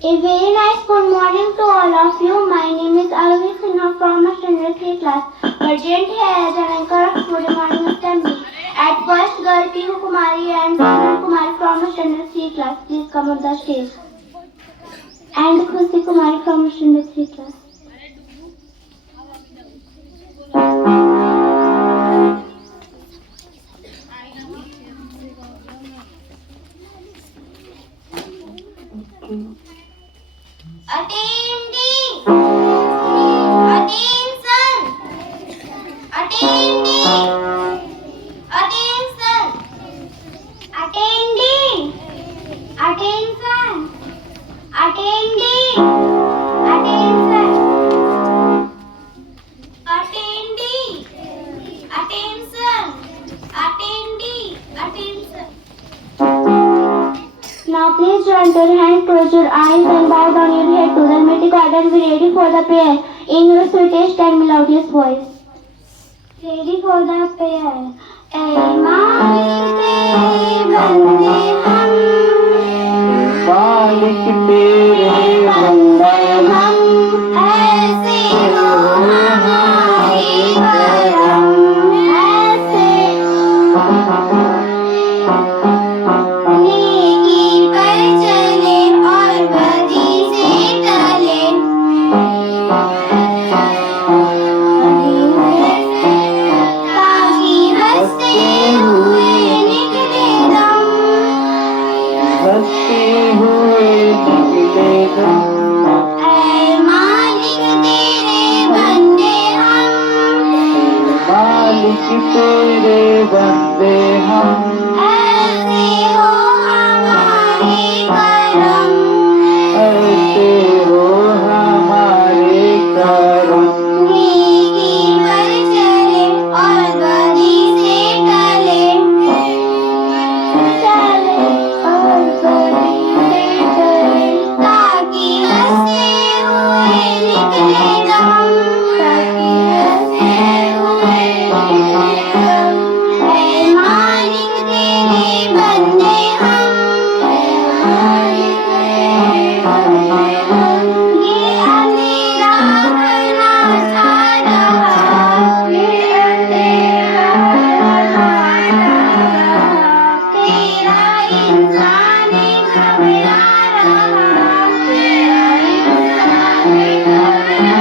A very nice good morning to all of you. My name is Alvi Sinha from my standard 3 class. Present here as an anchor of Good Morning Assembly. At first, girl Pihu Kumari and Sunil Kumari from my standard 3 class. Please come on the stage. And Khushi Kumari from my standard 3 class. Attendee! Attention! Attendee! Attention! Attendee! Attention! Attendee! Attention! Attendee! Attention! Attendee! Attention! Now please join your hand, close your eyes and bow down your head to the Almighty God and be ready for the prayer in your sweetest and melodious voice. Ready for the prayer. ऐ मालिक तेरे बंदे हम मालिक तेरे बंदे हम ऐसे हो हमारे करम ऐसे नेकी पर चले और बदी से टले ताकि हंसते हुए निकले दम हंसते हुए निकले दम ऐ मालिक तेरे बंदे हम मालिक तेरे बंदे हम ऐसे हो हमारे करम ऐसे हो हमारे करम नेकी पर चले और बदी से टले और बदी से टले ताकि हंसते हुए निकले दम ताकि हंसते हुए निकले दम ऐ मालिक तेरे बंदे हम मालिक तेरे बंदे हम ये अंधेरा घना छा रहा ये अंधेरा घना छा रहा तेरा इंसान घबरा रहा तेरा इंसान घबरा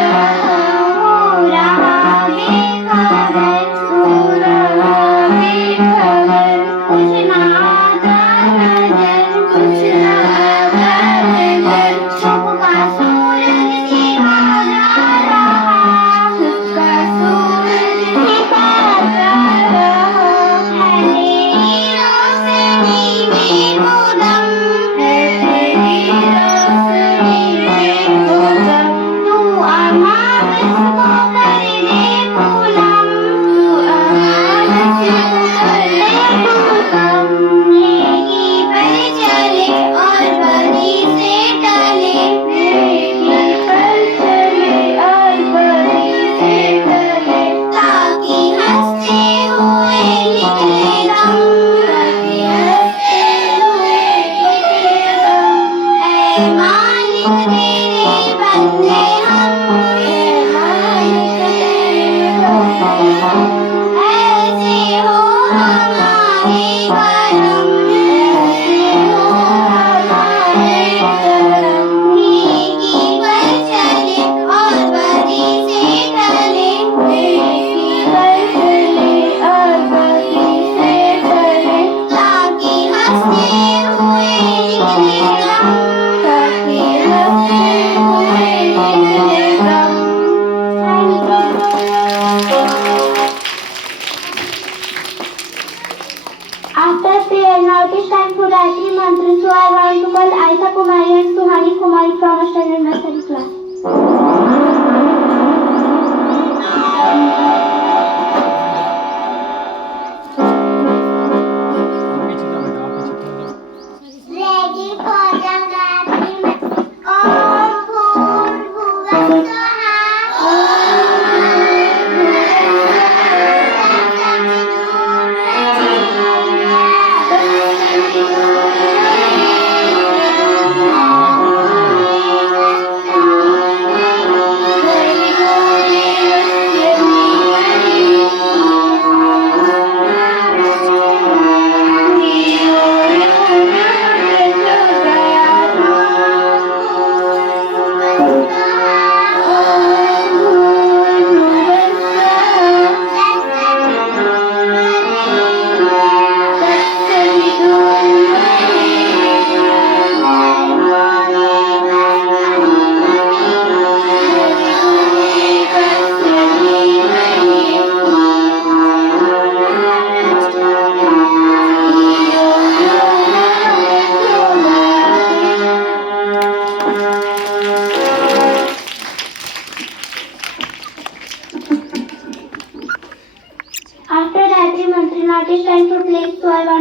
रहा हो रहा है खबर हो रहा है खबर कुछ ना आता नजर कुछ ना आता नजर सुबह का सूरज छिपा जा रहा उसका सूरज छिपा जा रहा है तेरी रोशनी में मुदम है तेरी रोशनी में मुदम तू अमानत को कर दे पूनम तू अमानत को कर दे पूनम नेकी पर चले और बदी से टले नेकी पर चले और बदी से टले ताकि हंसते हुए निकले दम ताकि हंसते हुए निकले दम ऐ मालिक तेरे बंदे हम ऐ मालिक तेरे बंदे हम ऐसे हो हमारे करम ऐसे हो हमारे करम नेकी पर चले और बदी से टले नेकी पर चले और बदी से टले ताकि हंसते हुए निकले दम ताकि हंसते हुए निकले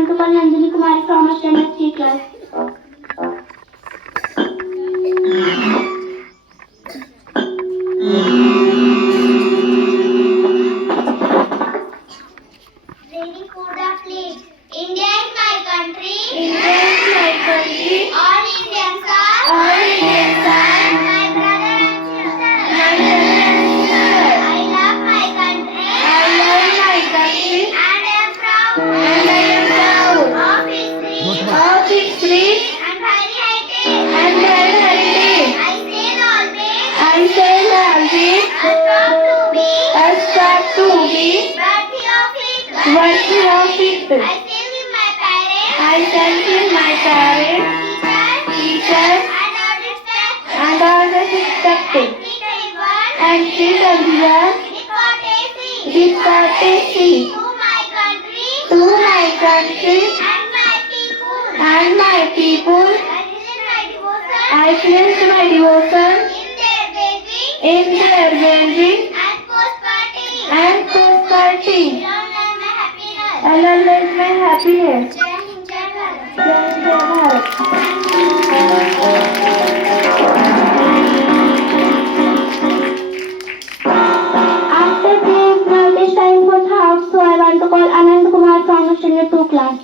want to call Nandini Kumari from a standard 3 class. Ready for the fleet. India is my country. India is my country. All Indians are. All Indians are. My brother and sister. My brother and sister. I love my country. I love my country. And I am proud. And I am proud. Of its streets. Of its streets. And very heritage. And very heritage. I say always. I say always. As proud to be. As proud to be. Worthy of it. Worthy of it. I stay with my parents. I stay with my parents. Teachers. And all respect. And all respect. And treat everyone. With courtesy. To my country. To my country. And my people. And my people. I place my devotion. In their well-being. And prosperity. And prosperity. Allah is my happiness. Jai Hind, Jai Bharat. Jai Bharat. After this, now it is time for thoughts, so I want to call Anand Kumar from standard 2 class.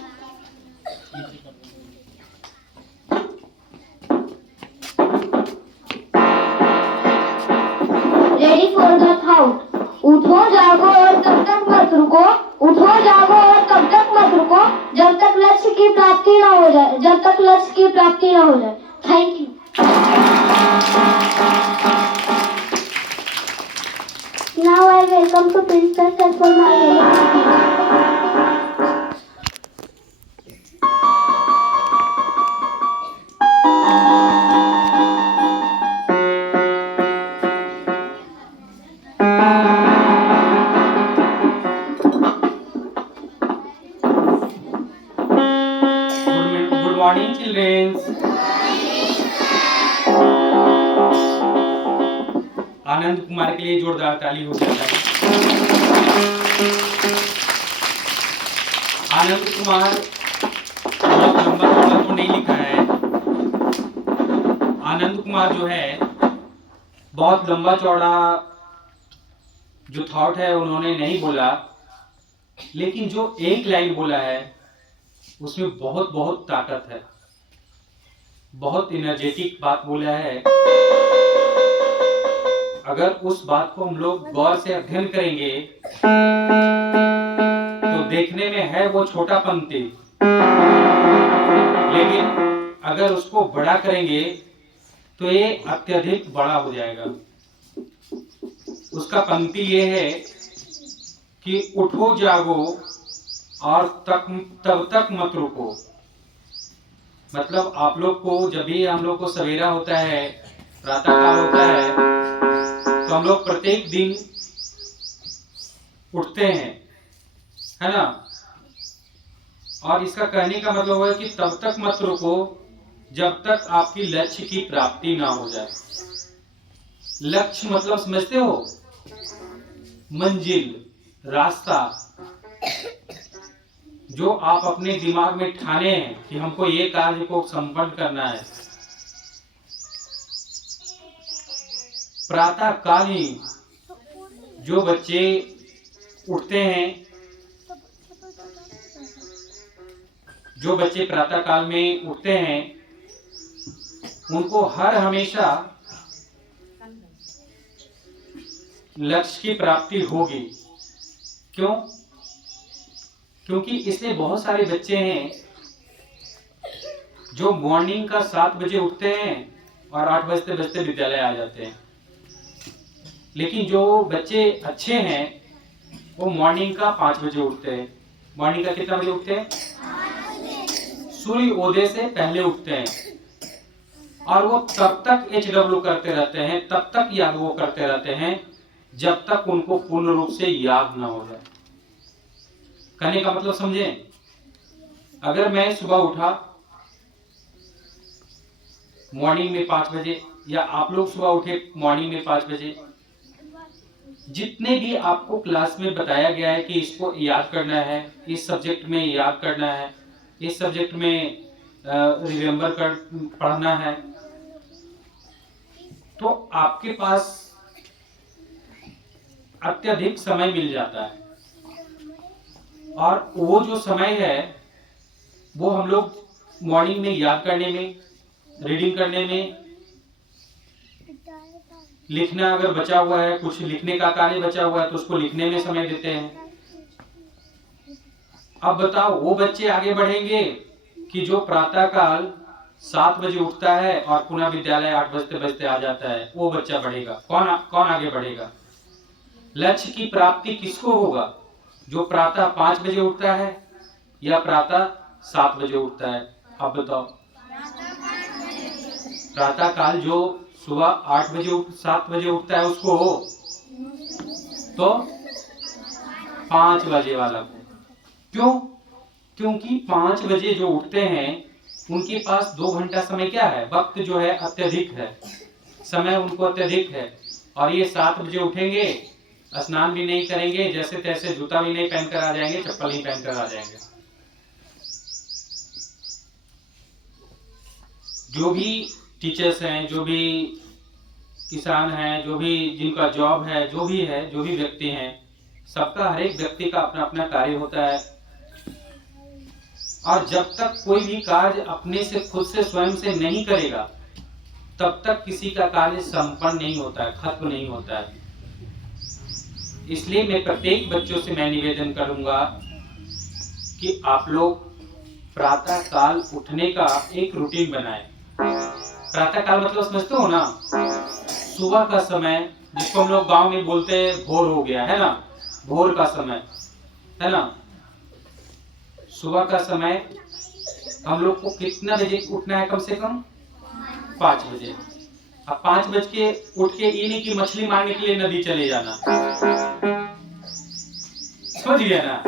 Ready for the thought. उठो जागो और तब तक मत रुको, उठो जागो और तब तक मत रुको, जब तक लक्ष्य की प्राप्ति न हो जाए, जब तक लक्ष्य की प्राप्ति न हो जाए। Thank you. Now I welcome to Princess sir for my welcome. Good morning, children. Anand Kumar के लिए जोरदार ताली हो जाता है। आनंद कुमार बहुत लंबा चौड़ा तो नहीं लिखा है। आनंद कुमार जो है बहुत लंबा चौड़ा जो थॉट है उन्होंने नहीं बोला, लेकिन जो एक लाइन बोला है उसमें बहुत बहुत ताकत है, बहुत एनर्जेटिक बात बोला है। अगर उस बात को हम लोग गौर से अध्ययन करेंगे तो देखने में है वो छोटा पंक्ति, लेकिन अगर उसको बड़ा करेंगे तो ये अत्यधिक बड़ा हो जाएगा। उसका पंक्ति ये है कि उठो जागो और तब तक मत रुको। मतलब आप लोग को जब भी हम लोग को सवेरा होता है, प्रातः काल होता है, तो हम लोग प्रत्येक दिन उठते हैं, है ना। और इसका कहने का मतलब है कि तब तक मत रुको जब तक आपकी लक्ष्य की प्राप्ति ना हो जाए। लक्ष्य मतलब समझते हो? मंजिल, रास्ता, जो आप अपने दिमाग में ठाने हैं कि हमको ये कार्य को संपन्न करना है। प्रातः काल ही जो बच्चे उठते हैं, जो बच्चे प्रातः काल में उठते हैं, उनको हर हमेशा लक्ष्य की प्राप्ति होगी। क्यों? क्योंकि इसमें बहुत सारे बच्चे हैं जो मॉर्निंग का 7 बजे उठते हैं और 8 बजते बजते विद्यालय आ जाते हैं। लेकिन जो बच्चे अच्छे हैं वो मॉर्निंग का 5 बजे उठते हैं। मॉर्निंग का कितना बजे उठते हैं? सूर्य उदय से पहले उठते हैं और वो तब तक HW करते रहते हैं, तब तक याद वो करते रहते हैं जब तक उनको पूर्ण रूप से याद ना हो जाए। कहने का मतलब समझे? अगर मैं सुबह उठा मॉर्निंग में 5 बजे, या आप लोग सुबह उठे मॉर्निंग में 5 बजे, जितने भी आपको क्लास में बताया गया है कि इसको याद करना है, इस सब्जेक्ट में याद करना है, इस सब्जेक्ट में रिमेम्बर कर पढ़ना है, तो आपके पास अत्यधिक समय मिल जाता है। और वो जो समय है वो हम लोग मॉर्निंग में याद करने में, रीडिंग करने में, लिखना अगर बचा हुआ है, कुछ लिखने का कार्य बचा हुआ है तो उसको लिखने में समय देते हैं। अब बताओ वो बच्चे आगे बढ़ेंगे कि जो प्रातः काल 7 बजे उठता है और पुनः विद्यालय 8 बजते बजते आ जाता है, वो बच्चा बढ़ेगा? कौन आगे बढ़ेगा? लक्ष्य की प्राप्ति किसको होगा? जो प्रातः 5 बजे उठता है या प्रातः 7 बजे उठता है? अब बताओ। प्रातः काल जो सुबह 7 बजे उठता है उसको, तो 5 बजे वाला को। क्यों? क्योंकि 5 बजे जो उठते हैं उनके पास 2 घंटा समय क्या है, वक्त जो है अत्यधिक है, समय उनको अत्यधिक है। और ये 7 बजे उठेंगे, स्नान भी नहीं करेंगे, जैसे तैसे जूता भी नहीं पहनकर आ जाएंगे, चप्पल नहीं पहनकर आ जाएंगे। जो भी टीचर्स हैं, जो भी किसान हैं, जो भी जिनका जॉब है, जो भी व्यक्ति हैं, सबका, हर एक व्यक्ति का अपना अपना कार्य होता है। और जब तक कोई भी कार्य अपने से खुद से स्वयं से नहीं करेगा तब तक किसी का कार्य संपन्न नहीं होता है, खत्म नहीं होता है। इसलिए मैं प्रत्येक बच्चों से मैं निवेदन करूंगा कि आप लोग प्रातः काल उठने का एक रूटीन बनाएं। प्रातः काल मतलब समझते हो ना, सुबह का समय, जिसको हम लोग गांव में बोलते हैं भोर हो गया है ना, भोर का समय है ना। सुबह का समय हम लोग को कितना बजे उठना है? कम से कम 5 बजे। अब 5 बज के उठ के ये नहीं कि मछली मारने के लिए नदी चले जाना, समझ गया ना।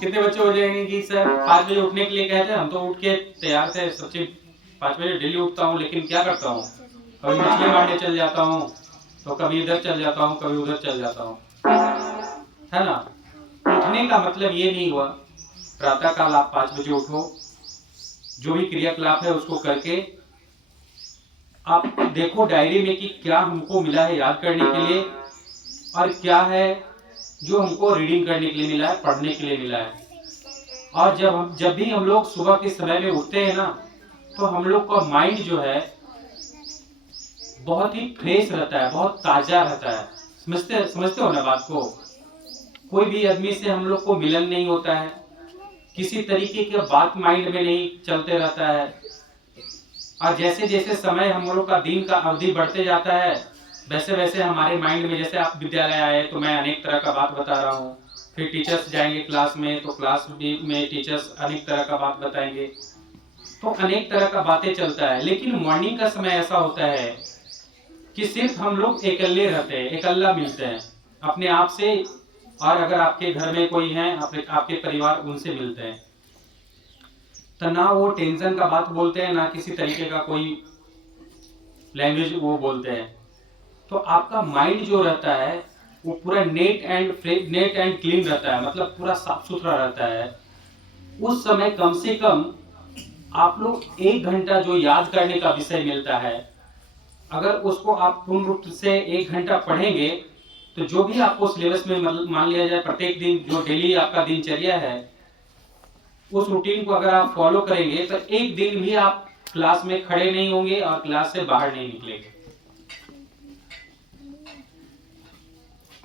कितने बच्चे हो जाएंगे कि सर 5 बजे उठने के लिए कहते हैं, हम तो उठ के तैयार थे, सच्ची 5 बजे डेली उठता हूँ, लेकिन क्या करता हूँ, कभी मछली मारने चल जाता हूँ, तो कभी इधर चल जाता हूँ, कभी उधर चल जाता हूँ, है ना। उठने का मतलब ये नहीं हुआ। प्रातः काल आप 5 बजे उठो, जो भी क्रियाकलाप है उसको करके आप देखो डायरी में कि क्या हमको मिला है याद करने के लिए, और क्या है जो हमको रीडिंग करने के लिए मिला है, पढ़ने के लिए मिला है। और जब भी हम लोग सुबह के समय में उठते हैं ना, तो हम लोग का माइंड जो है बहुत ही फ्रेश रहता है, बहुत ताजा रहता है। समझते हो ना बात को। कोई भी आदमी से हम लोग को मिलन नहीं होता है, किसी तरीके की बात माइंड में नहीं चलते रहता है। और जैसे जैसे समय हम लोग का दिन का अवधि बढ़ते जाता है, वैसे वैसे हमारे माइंड में, जैसे आप विद्यालय आए तो मैं अनेक तरह का बात बता रहा हूँ, फिर टीचर्स जाएंगे क्लास में तो क्लास में टीचर्स अनेक तरह का बात बताएंगे, तो अनेक तरह का बातें चलता है। लेकिन मॉर्निंग का समय ऐसा होता है कि सिर्फ हम लोग अकेले रहते हैं, अकेला मिलते हैं अपने आप से, और अगर आपके घर में कोई है, आपके परिवार, उनसे मिलते हैं। तो ना वो टेंशन का बात बोलते हैं, ना किसी तरीके का कोई लैंग्वेज वो बोलते हैं। तो आपका माइंड जो रहता है वो पूरा नेट एंड क्लीन रहता है, मतलब पूरा साफ सुथरा रहता है। उस समय कम से कम आप लोग 1 घंटा जो याद करने का विषय मिलता है, अगर उसको आप पूर्ण रूप से 1 घंटा पढ़ेंगे तो जो भी आपको सिलेबस में मान लिया जाए प्रत्येक दिन जो डेली आपका दिनचर्या है, उस रूटीन को अगर आप फॉलो करेंगे तो एक दिन भी आप क्लास में खड़े नहीं होंगे और क्लास से बाहर नहीं निकलेंगे।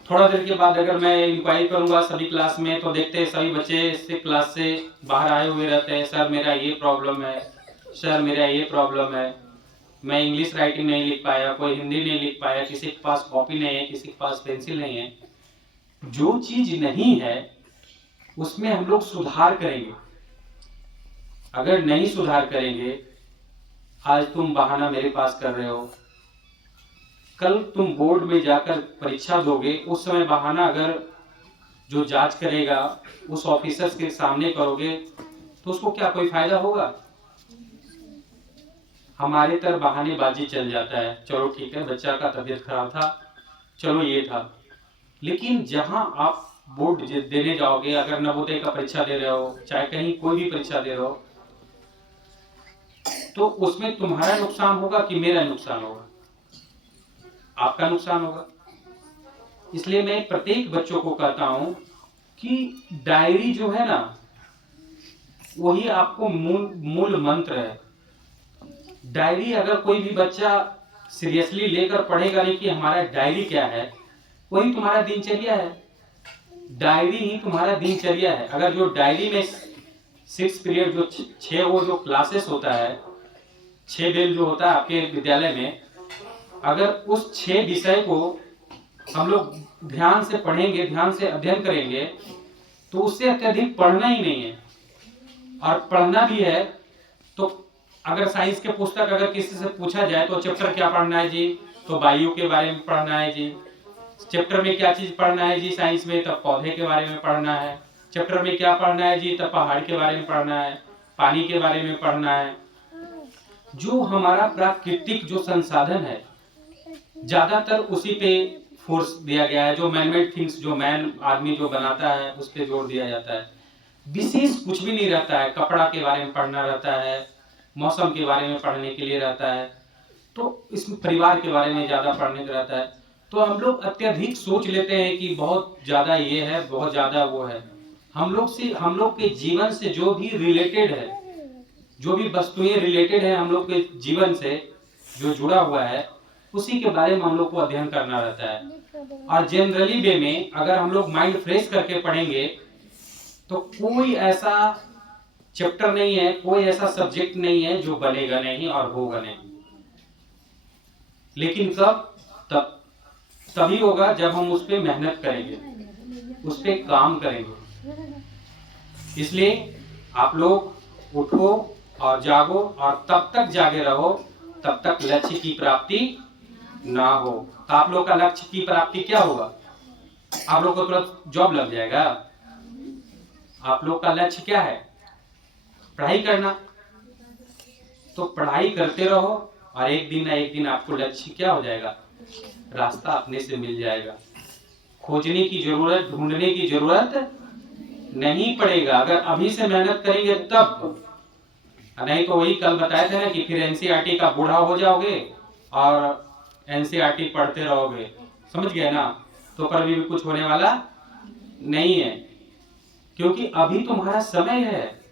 थोड़ा देर के बाद अगर मैं इंक्वायरी करूंगा सभी क्लास में, तो देखते हैं सभी बच्चे इससे क्लास से बाहर आए हुए रहते हैं। सर मेरा ये प्रॉब्लम है, सर मेरा ये प्रॉब्लम है, मैं इंग्लिश राइटिंग नहीं लिख पाया, कोई हिंदी नहीं लिख पाया, किसी के पास कॉपी नहीं है, किसी के पास पेंसिल नहीं है। जो चीज नहीं है उसमें हम लोग सुधार करेंगे। अगर नहीं सुधार करेंगे, आज तुम बहाना मेरे पास कर रहे हो, कल तुम बोर्ड में जाकर परीक्षा दोगे, उस समय बहाना अगर जो जांच करेगा उस ऑफिसर्स के सामने करोगे तो उसको क्या कोई फायदा होगा? हमारे तरह बहानेबाजी चल जाता है, चलो ठीक है बच्चा का तबीयत खराब था, चलो ये था। लेकिन जहां आप बोर्ड देने जाओगे, अगर नवोदय का परीक्षा दे रहे हो, चाहे कहीं कोई भी परीक्षा दे रहे हो, तो उसमें तुम्हारा नुकसान होगा कि मेरा नुकसान होगा? आपका नुकसान होगा। इसलिए मैं प्रत्येक बच्चों को कहता हूं कि डायरी जो है ना, वही आपको मूल मंत्र है। डायरी अगर कोई भी बच्चा सीरियसली लेकर पढ़ेगा नहीं कि हमारा डायरी क्या है, वही तुम्हारा दिनचर्या है। डायरी ही तुम्हारा दिनचर्या है। अगर जो डायरी में 6 पीरियड जो 6 वो जो क्लासेस होता है, 6 बेल जो होता है आपके विद्यालय में, अगर उस 6 विषय को हम लोग ध्यान से पढ़ेंगे, ध्यान से अध्ययन करेंगे, तो उससे अत्यधिक पढ़ना ही नहीं है। और पढ़ना भी है तो अगर साइंस के पुस्तक अगर किसी से पूछा जाए तो चैप्टर क्या पढ़ना है जी, तो वायु के बारे में पढ़ना है जी। चैप्टर में क्या चीज पढ़ना है जी साइंस में, तब पौधे के बारे में पढ़ना है। चैप्टर में क्या पढ़ना है जी, तब पहाड़ के बारे में पढ़ना है, पानी के बारे में पढ़ना है। जो हमारा प्राकृतिक जो संसाधन है, ज्यादातर उसी पे फोर्स दिया गया है। जो मैनमेड थिंग्स, जो मैन आदमी जो बनाता है, उस पे जोर दिया जाता है। विशेष कुछ भी नहीं रहता है। कपड़ा के बारे में पढ़ना रहता है, मौसम के बारे में पढ़ने के लिए रहता है, तो इसमें परिवार के बारे में ज्यादा पढ़ने का रहता है। तो हम लोग अत्यधिक सोच लेते हैं कि बहुत ज्यादा ये है, बहुत ज्यादा वो है। हम लोग के जीवन से जो भी रिलेटेड है, जो भी वस्तुएं रिलेटेड है हम लोग के जीवन से जो जुड़ा हुआ है, उसी के बारे में हम लोग को अध्ययन करना रहता है। और जनरली वे में अगर हम लोग माइंड फ्रेश करके पढ़ेंगे तो कोई ऐसा चैप्टर नहीं है, कोई ऐसा सब्जेक्ट नहीं है जो बनेगा नहीं और होगा नहीं। लेकिन तभी होगा जब हम उस पर मेहनत करेंगे, उस पर काम करेंगे। इसलिए आप लोग उठो और जागो, और तब तक जागे रहो तब तक लक्ष्य की प्राप्ति ना हो। तो आप लोग का लक्ष्य की प्राप्ति क्या होगा? आप लोग को तुरंत जॉब लग जाएगा? आप लोग का लक्ष्य क्या है? पढ़ाई करना। तो पढ़ाई करते रहो और एक दिन ना एक दिन आपको लक्ष्य क्या हो जाएगा? रास्ता अपने से मिल जाएगा। खोजने की जरूरत, ढूंढने की जरूरत नहीं पड़ेगा। अगर अभी से मेहनत करेंगे तब, नहीं तो वही कल बताए थे ना कि फिर एनसीईआरटी का बूढ़ा हो जाओगे और एनसीईआरटी पढ़ते रहोगे। समझ गए ना? तो पर भी कुछ होने वाला नहीं है, क्योंकि अभी तुम्हारा समय है।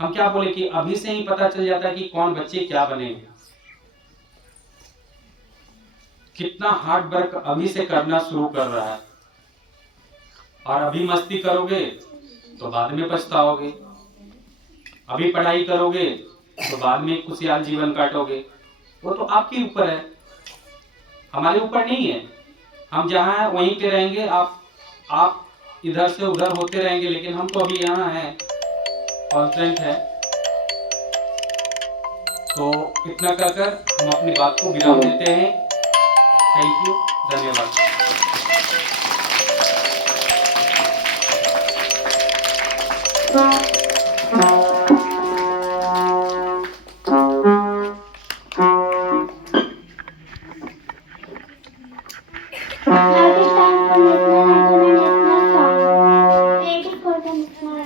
हम क्या बोले कि अभी से ही पता चल जाता है कि कौन बच्चे क्या बनेंगे। कितना हार्ड वर्क अभी से करना शुरू कर रहा है। और अभी मस्ती करोगे तो बाद में पछताओगे, अभी पढ़ाई करोगे तो बाद में खुशहाल जीवन काटोगे। वो तो आपके ऊपर है, हमारे ऊपर नहीं है। हम जहाँ हैं वहीं पे रहेंगे, आप इधर से उधर होते रहेंगे, लेकिन हम तो अभी यहाँ हैं, कांस्टेंट है। तो इतना कहकर हम अपनी बात को विराम देते हैं। थैंक यू, धन्यवाद। Now it is time for listener entertainment song. Created for the listener.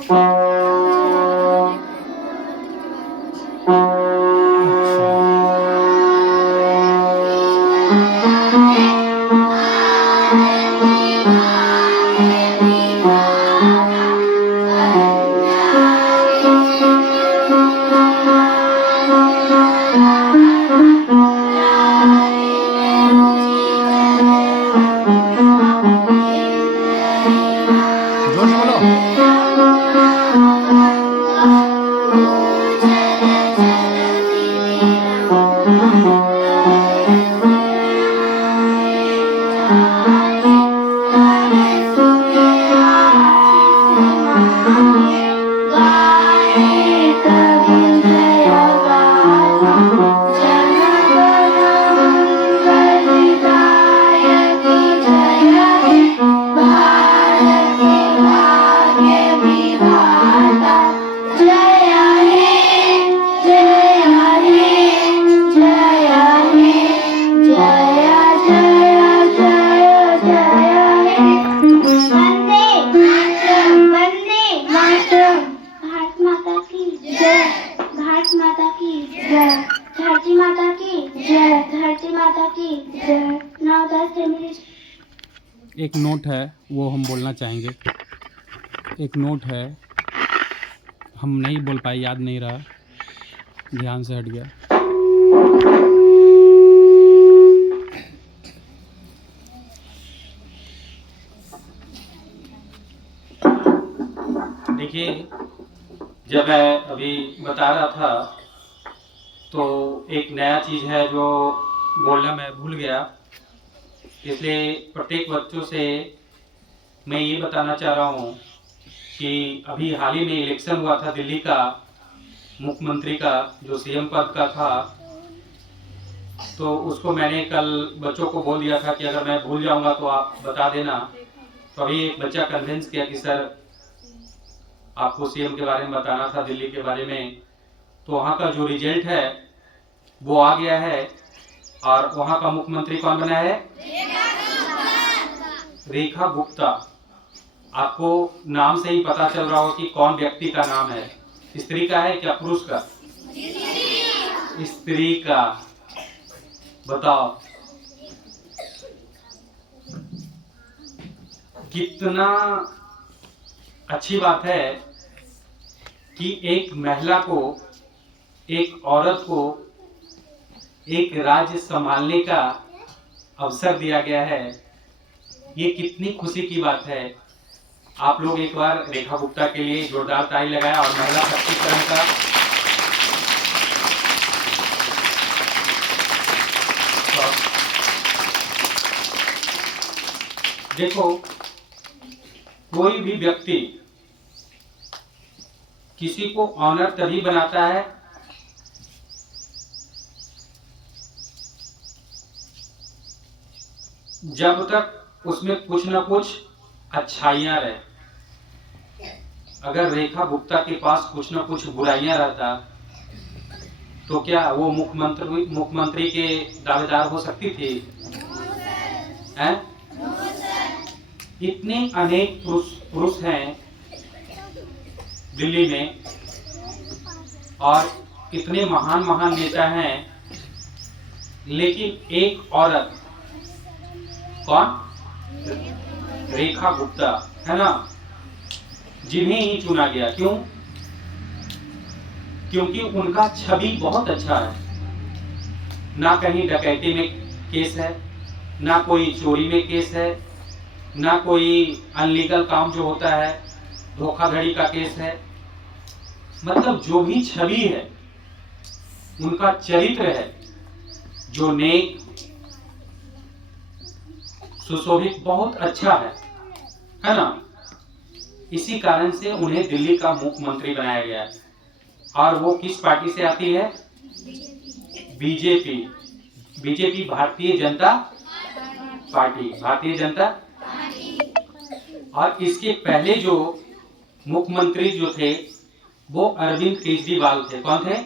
जोर से बोलो। जय। धरती माता की जय। Now the assembly. एक नोट है वो हम बोलना चाहेंगे। एक नोट है, हम नहीं बोल पाए, याद नहीं रहा, ध्यान से हट गया। देखिए, जब मैं अभी बता रहा था तो एक नया चीज़ है जो बोलना मैं भूल गया, इसलिए प्रत्येक बच्चों से मैं ये बताना चाह रहा हूँ कि अभी हाल ही में इलेक्शन हुआ था दिल्ली का मुख्यमंत्री का, जो सीएम पद का था, तो उसको मैंने कल बच्चों को बोल दिया था कि अगर मैं भूल जाऊंगा तो आप बता देना। तो अभी एक बच्चा कन्विंस किया कि सर आपको सीएम के बारे में बताना था, दिल्ली के बारे में। तो वहाँ का जो रिजल्ट है वो आ गया है, और वहाँ का मुख्यमंत्री कौन बना है? रेखा गुप्ता। आपको नाम से ही पता चल रहा हो कि कौन व्यक्ति का नाम है। स्त्री का है क्या पुरुष का? स्त्री का। बताओ कितना अच्छी बात है कि एक महिला को, एक औरत को एक राज्य संभालने का अवसर दिया गया है। ये कितनी खुशी की बात है। आप लोग एक बार रेखा गुप्ता के लिए जोरदार ताली लगाया, और महिला सशक्तिकरण का देखो, कोई भी व्यक्ति किसी को ऑनर तभी बनाता है जब तक उसमें कुछ न कुछ अच्छाइयां रहे। अगर रेखा गुप्ता के पास कुछ न कुछ बुराइयां रहता तो क्या वो मुख्यमंत्री के दावेदार हो सकती थी? हैं? इतने अनेक पुरुष हैं दिल्ली में, और इतने महान महान नेता हैं, लेकिन एक औरत, कौन? रेखा गुप्ता, है ना, जिन्हें ही चुना गया। क्यों? क्योंकि उनका छवि बहुत अच्छा है। ना कहीं डकैती में केस है, ना कोई चोरी में केस है, ना कोई अनलीगल काम जो होता है धोखाधड़ी का केस है। मतलब जो भी छवि है, उनका चरित्र है जो नेक, सुशोभित, बहुत अच्छा है ना। इसी कारण से उन्हें दिल्ली का मुख्यमंत्री बनाया गया है। और वो किस पार्टी से आती है? BJP. BJP Bharatiya Janata party, Bharatiya Janata. और इसके पहले जो मुख्यमंत्री जो थे वो अरविंद केजरीवाल थे। कौन थे?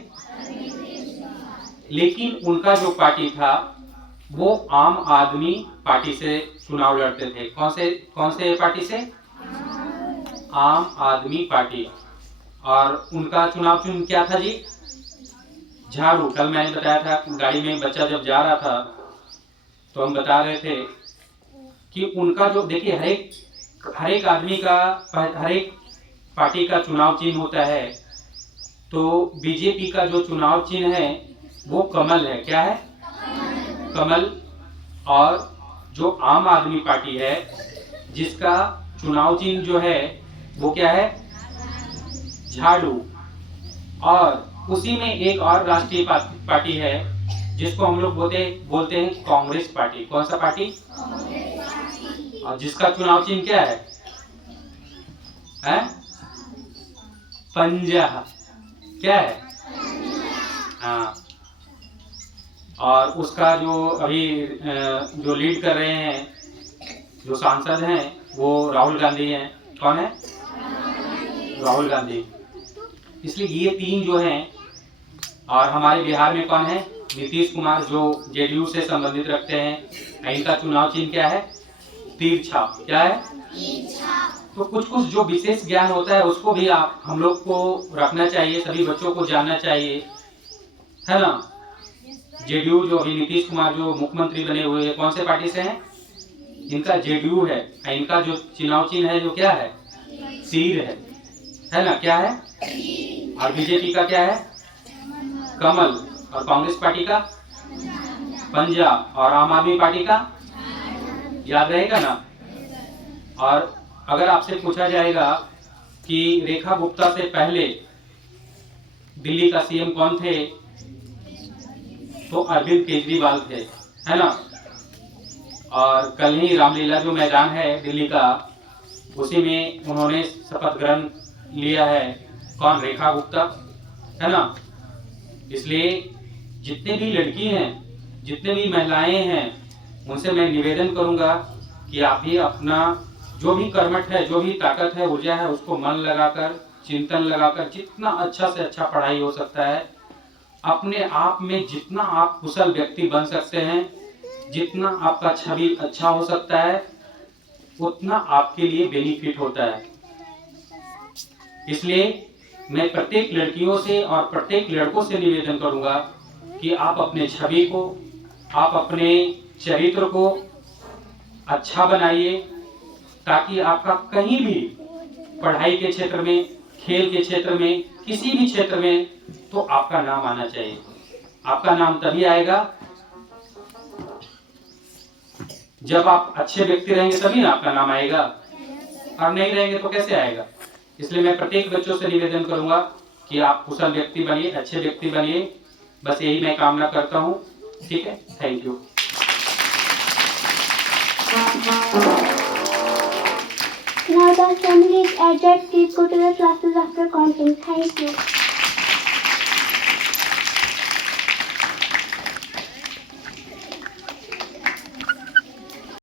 लेकिन उनका जो पार्टी था वो आम आदमी पार्टी से चुनाव लड़ते थे। कौन से पार्टी से? आम आदमी पार्टी। और उनका चुनाव चिन्ह क्या था जी? झाड़ू। कल मैंने बताया था, गाड़ी में बच्चा जब जा रहा था तो हम बता रहे थे कि उनका जो, देखिए, हर एक आदमी का, हर एक पार्टी का चुनाव चिन्ह होता है। तो बीजेपी का जो चुनाव चिन्ह है वो कमल है। क्या है? कमल। और जो आम आदमी पार्टी है जिसका चुनाव चिन्ह जो है वो क्या है? झाड़ू। और उसी में एक और राष्ट्रीय पार्टी है जिसको हम लोग बोलते हैं कांग्रेस पार्टी। कौन सा पार्टी? और जिसका चुनाव चिन्ह क्या है? पंजा। क्या है? हाँ। और उसका जो अभी जो लीड कर रहे हैं, जो सांसद हैं, वो राहुल गांधी हैं। कौन है? राहुल गांधी। इसलिए ये तीन जो हैं। और हमारे बिहार में कौन है? नीतीश कुमार, जो जेडीयू से संबंधित रखते हैं। इनका चुनाव चिन्ह क्या है? तीर छाप। क्या है? तो कुछ कुछ जो विशेष ज्ञान होता है उसको भी हम लोग को रखना चाहिए, सभी बच्चों को जानना चाहिए, है ना। जेडीयू जो अभी नीतीश कुमार जो मुख्यमंत्री बने हुए हैं, कौन से पार्टी से हैं? इनका जेडीयू है। इनका जो चुनाव चिन्ह है जो क्या है? तीर है ना? क्या है? और बीजेपी का क्या है? कमल। और कांग्रेस पार्टी का पंजा। और आम आदमी पार्टी का याद रहेगा ना? और अगर आपसे पूछा जाएगा कि रेखा गुप्ता से पहले दिल्ली का सीएम कौन थे, तो अरविंद केजरीवाल थे, है ना? और कल ही रामलीला जो मैदान है दिल्ली का, उसी में उन्होंने शपथ ग्रहण लिया है। कौन? रेखा गुप्ता, है ना? इसलिए जितने भी लड़की हैं, जितने भी महिलाएं हैं, उनसे मैं निवेदन करूंगा कि आप भी अपना जो भी कर्मठ है, जो भी ताकत है, ऊर्जा है, उसको मन लगाकर, चिंतन लगाकर, जितना अच्छा से अच्छा पढ़ाई हो सकता है, अपने आप में जितना आप कुशल व्यक्ति बन सकते हैं, जितना आपका छवि अच्छा हो सकता है, उतना आपके लिए बेनिफिट होता है। इसलिए मैं प्रत्येक लड़कियों से और प्रत्येक लड़कों से निवेदन करूंगा कि आप अपने छवि को, आप अपने चरित्र को अच्छा बनाइए, ताकि आपका कहीं भी पढ़ाई के क्षेत्र में, खेल के क्षेत्र में, किसी भी क्षेत्र में, तो आपका नाम आना चाहिए। आपका नाम तभी आएगा जब आप अच्छे व्यक्ति रहेंगे, तभी ना आपका नाम आएगा। और नहीं रहेंगे तो कैसे आएगा? इसलिए मैं प्रत्येक बच्चों से निवेदन करूंगा कि आप कुशल व्यक्ति बनिए, अच्छे व्यक्ति बनिए। बस यही मैं कामना करता हूं। ठीक है, thank you. Now the assembly is adjourned. Please go to the classes after counting. Thank you.